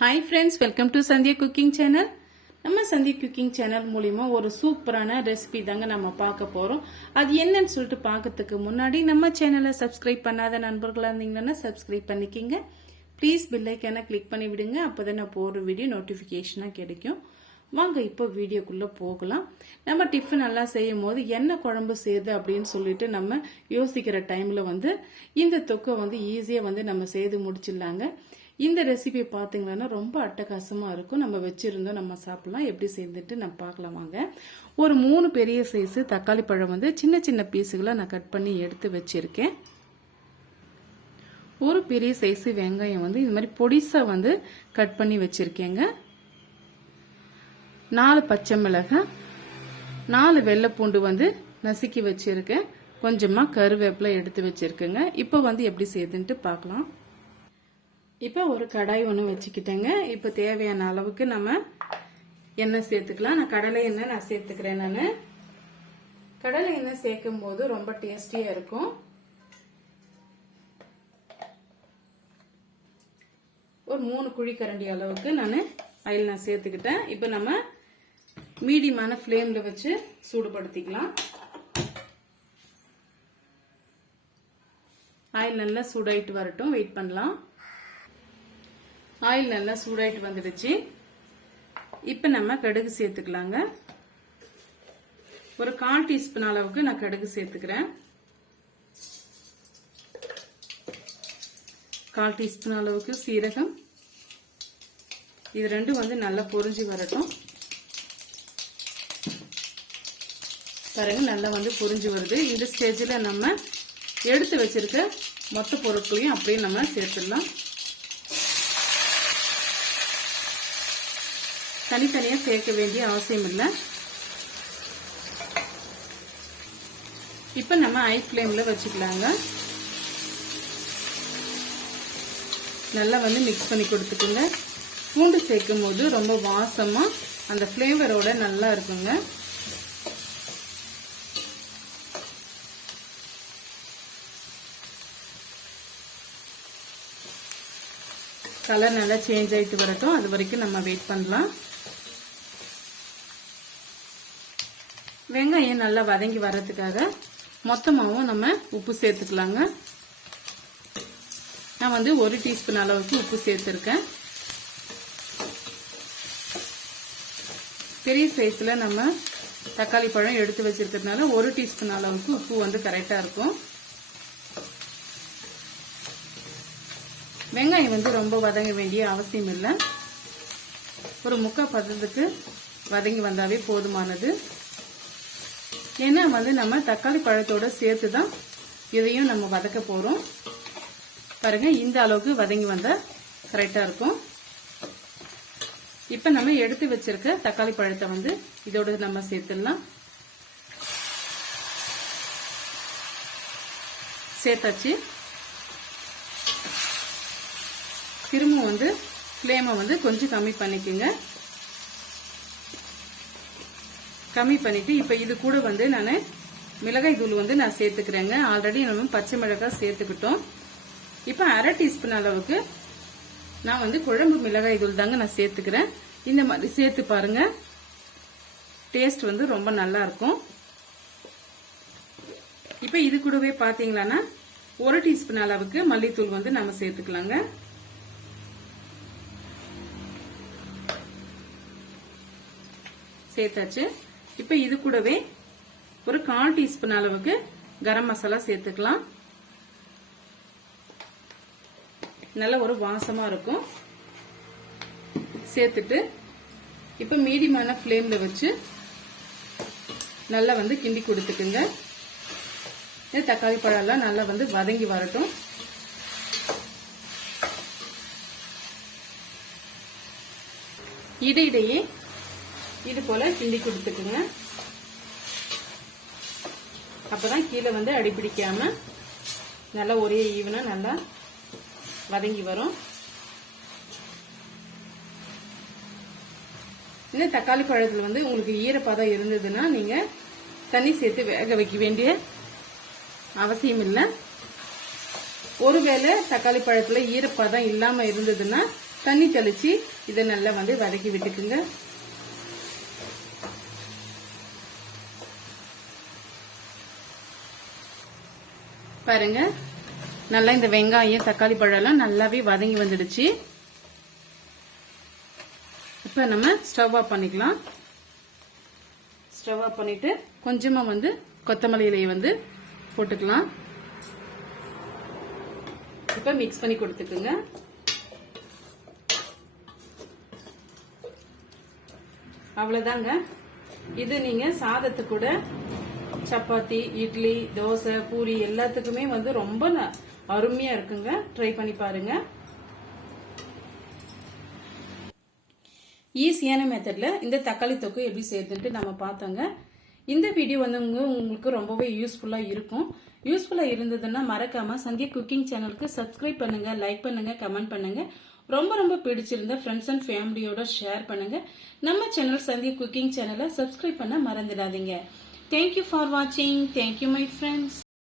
Hi friends welcome to Sandhya cooking channel நம்ம Sandhya cooking channel மூலிமா ஒரு சூப்பரான ரெசிபி தாங்க நம்ம பார்க்க போகிறோம் அது என்னன்னு சொல்லிட்டு பார்க்கறதுக்கு முன்னாடி நம்ம சேனலை சப்ஸ்கிரைப் பண்ணாத நண்பர்களாக இருந்தீங்கன்னா சப்ஸ்கிரைப் பண்ணிக்கிங்க. ப்ளீஸ் பில்லைக்கான கிளிக் பண்ணி விடுங்க அப்போ தான் நான் போடுற வீடியோ நோட்டிஃபிகேஷனாக கிடைக்கும். வாங்க இப்போ வீடியோக்குள்ளே போகலாம். நம்ம டிஃபன் நல்லா செய்யும் போது என்ன குழம்பு செய்யுது அப்படின்னு சொல்லிட்டு நம்ம யோசிக்கிற டைமில் வந்து இந்த தொக்கை வந்து ஈஸியாக வந்து நம்ம செய்து முடிச்சிடலாங்க. இந்த ரெசிபி பார்த்தீங்கன்னா ரொம்ப அட்டகாசமாக இருக்கும். நம்ம வச்சுருந்தோம் நம்ம சாப்பிட்லாம். எப்படி செய்துட்டு நம்ம பார்க்கலாம் வாங்க. ஒரு மூணு பெரிய சைஸு தக்காளி பழம் வந்து சின்ன சின்ன பீஸுகளாக நான் கட் பண்ணி எடுத்து வச்சுருக்கேன். ஒரு பெரிய சைஸு வெங்காயம் வந்து இது மாதிரி பொடிசாக வந்து கட் பண்ணி வச்சுருக்கேங்க. நாலு பச்சை மிளகாய் நாலு வெள்ளைப்பூண்டு வந்து நசுக்கி வச்சுருக்கேன். கொஞ்சமாக கருவேப்பிலை எடுத்து வச்சுருக்கேங்க. இப்போ வந்து எப்படி செய்யுதுன்ட்டு பார்க்கலாம். இப்போ ஒரு கடாய் ஒன்று வச்சுக்கிட்டேங்க. இப்போ தேவையான அளவுக்கு நம்ம எண்ணெய் சேர்த்துக்கலாம். நான் கடலை எண்ணெய் நான் சேர்த்துக்கிறேன் நான். கடலை எண்ணெய் சேர்க்கும் போது ரொம்ப டேஸ்டியாக இருக்கும். ஒரு மூணு குழிக்கரண்டி அளவுக்கு நான் ஆயில் நான் சேர்த்துக்கிட்டேன். இப்போ நம்ம மீடியமான ஃப்ளேமில் வச்சு சூடுபடுத்திக்கலாம். ஆயில் நல்லா சூடாயிட்டு வரட்டும். வெயிட் பண்ணலாம். ஆயில் நல்லா சூடாயிட்டு வந்துடுச்சு. இப்போ நம்ம கடுகு சேர்த்துக்கலாங்க. ஒரு கால் டீஸ்பூன் அளவுக்கு நான் கடுகு சேர்த்துக்கிறேன். கால் டீஸ்பூன் அளவுக்கு சீரகம். இது ரெண்டும் வந்து நல்லா பொரிஞ்சு வரட்டும். பாருங்க நல்லா வந்து பொரிஞ்சு வருது. இந்த ஸ்டேஜில் நம்ம எடுத்து வச்சிருக்க மொத்த பொருட்களையும் அப்படியே நம்ம சேர்த்துடலாம். தனித்தனியாக சேர்க்க வேண்டிய அவசியம் இல்லை. இப்போ நம்ம ஐ ஃப்ளேமில் வச்சுக்கலாங்க. நல்லா வந்து மிக்ஸ் பண்ணி கொடுத்துக்குங்க. பூண்டு சேர்க்கும் போது ரொம்ப வாசமாக அந்த ஃப்ளேவரோட நல்லா இருக்குங்க. கலர் நல்லா சேஞ்ச் ஆகிட்டு வரட்டும். அது வரைக்கும் நம்ம வெயிட் பண்ணலாம். வெங்காயம் நல்லா வதங்கி வர்றதுக்காக மொத்தமாகவும் நம்ம உப்பு சேர்த்துக்கலாங்க. நான் வந்து ஒரு டீஸ்பூன் அளவுக்கு உப்பு சேர்த்துருக்கேன். பெரிய சைஸில் நம்ம தக்காளி பழம் எடுத்து வச்சிருக்கிறதுனால ஒரு டீஸ்பூன் அளவுக்கு உப்பு வந்து கரெக்டாக இருக்கும். வெங்காயம் வந்து ரொம்ப வதங்க வேண்டிய அவசியம் இல்லை. ஒரு முக்கால் பதத்துக்கு வதங்கி வந்தாலே போதுமானது. ஏன்னா வந்து நம்ம தக்காளி பழத்தோட சேர்த்து தான் இதையும் நம்ம வதக்க போகிறோம் பாருங்க இந்த அளவுக்கு வதங்கி வந்தால் கரெக்டாக இருக்கும். இப்போ நம்ம எடுத்து வச்சிருக்க தக்காளி பழத்தை வந்து இதோட நம்ம சேர்த்துடலாம். சேர்த்தாச்சு. திரும்ப வந்து ஃப்ளேமை வந்து கொஞ்சம் கம்மி பண்ணிக்கோங்க. கம்மி பண்ணிட்டு இப்போ இது கூட வந்து நான் மிளகாய் தூள் வந்து நான் சேர்த்துக்கிறேங்க. ஆல்ரெடி நம்ம பச்சை மிளகாய் சேர்த்துக்கிட்டோம். இப்போ அரை டீஸ்பூன் அளவுக்கு நான் வந்து குழம்பு மிளகாய் தூள் தாங்க நான் சேர்த்துக்கிறேன். இந்த மாதிரி சேர்த்து பாருங்க. டேஸ்ட் வந்து ரொம்ப நல்லா இருக்கும். இப்போ இது கூடவே பார்த்தீங்களான்னா ஒரு டீஸ்பூன் அளவுக்கு மல்லித்தூள் வந்து நம்ம சேர்த்துக்கலாங்க. சேர்த்தாச்சு. இப்போ இது கூடவே ஒரு கால் டீஸ்பூன் அளவுக்கு கரம் மசாலா சேர்த்துக்கலாம். நல்ல ஒரு வாசமா இருக்கும். சேர்த்துட்டு இப்போ மீடியமான ஃப்ளேம்ல வச்சு நல்லா வந்து கிண்டி கொடுத்துக்குங்க. தக்காளி பழம்லாம் நல்லா வந்து வதங்கி வரட்டும். இடையிடையே இது போல கிண்டி கொடுத்துக்குங்க. அப்பதான் கீழே வந்து அடிப்பிடிக்காம நல்லா ஒரே ஈவனா நல்லா வதங்கி வரும். இன்னும் தக்காளி பழத்தில் வந்து உங்களுக்கு ஈரப்பதம் இருந்ததுன்னா நீங்க தண்ணி சேர்த்து வேக வைக்க வேண்டிய அவசியம் இல்லை. ஒருவேளை தக்காளி பழத்துல ஈரப்பதம் இல்லாம இருந்ததுன்னா தண்ணி தெளிச்சு இதை நல்லா வந்து வதக்கி விட்டுக்குங்க. பாருங்க. நல்லா இந்த வெங்காயம் தக்காளி பழம் எல்லாம் நல்லாவே வதங்கி வந்துடுச்சு. இப்ப நம்ம ஸ்டவ் ஆஃப் பண்ணிக்கலாம். ஸ்டவ் ஆஃப் பண்ணிட்டு கொஞ்சமா வந்து கொத்தமல்லி இலையை வந்து போட்டுக்கலாம். இப்ப மிக்ஸ் பண்ணி கொடுத்துக்குங்க. அவ்வளவுதாங்க. இது நீங்க சாதத்து கூட சப்பாத்தி இட்லி தோசை பூரி எல்லாத்துக்குமே வந்து ரொம்ப அருமையா இருக்குங்க. ட்ரை பண்ணி பாருங்க. ஈஸியான மெத்தட்ல இந்த தக்காளி தொக்கு எப்படி செய்யறதுன்ட்டு நம்ம பார்த்தோங்க. இந்த வீடியோ வந்து உங்களுக்கு ரொம்பவே யூஸ்ஃபுல்லா இருக்கும். யூஸ்ஃபுல்லா இருந்ததுன்னா மறக்காம சந்தியா குக்கிங் சேனலுக்கு சப்ஸ்கிரைப் பண்ணுங்க லைக் பண்ணுங்க கமெண்ட் பண்ணுங்க. ரொம்ப ரொம்ப பிடிச்சிருந்தா ஃப்ரெண்ட்ஸ் அண்ட் ஃபேமிலியோட ஷேர் பண்ணுங்க. நம்ம சேனல் சந்தியா குக்கிங் சேனலை சப்ஸ்கிரைப் பண்ண மறந்துடாதீங்க. Thank you for watching. Thank you, my friends.